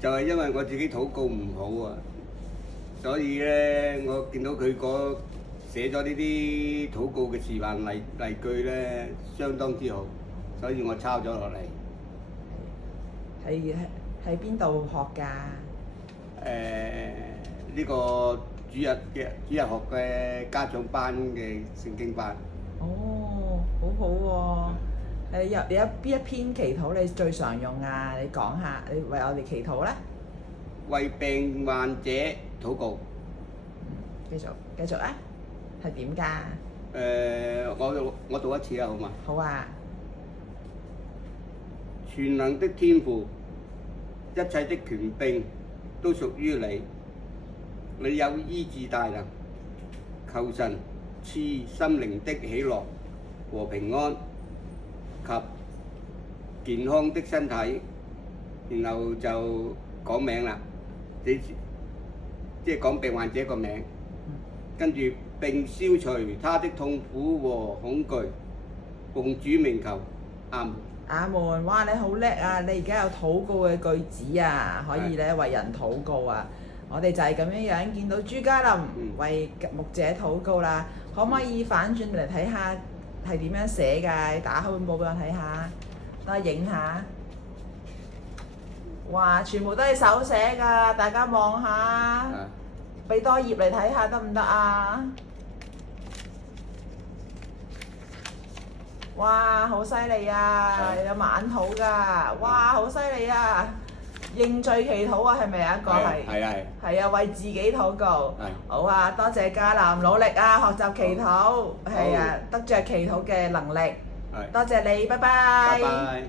就係因為我自己禱告唔好啊，所以咧我見到佢寫咗呢啲禱告嘅示範例句咧，相當之好，所以我抄咗落嚟。喺邊度學㗎？呢個主日學嘅家長班嘅聖經班。哦，好好喎！有邊一篇祈禱你最常用啊？你講下，你為我哋祈禱啦。為病患者禱告。繼續啊！係點㗎？我讀一次啊，好嘛？好啊！全能的天父，一切的權柄都屬於你，你有醫治大能，求神賜心靈的喜樂和平安及健康的身體，然後就講名啦，即係講病患者個名，跟住並消除他的痛苦和恐懼，奉主名求，阿門。阿門！哇，你好叻啊！你而家有禱告嘅句子啊，可以咧為人禱告啊。我哋就係咁樣樣見到朱家林為牧者禱告啦。可唔可以反轉嚟睇下係點樣寫㗎？打開本簿俾我睇下，等我影下。哇！全部都係手寫㗎，大家望下。俾多頁嚟睇下得唔得啊？哇！好犀利啊！有晚禱㗎，哇！好犀利啊！認罪祈禱啊，係咪啊？一個係。係啊，為自己禱告。好啊，多謝家林努力啊，學習祈禱，係啊，得着祈禱嘅能力。多謝你，拜拜。拜拜。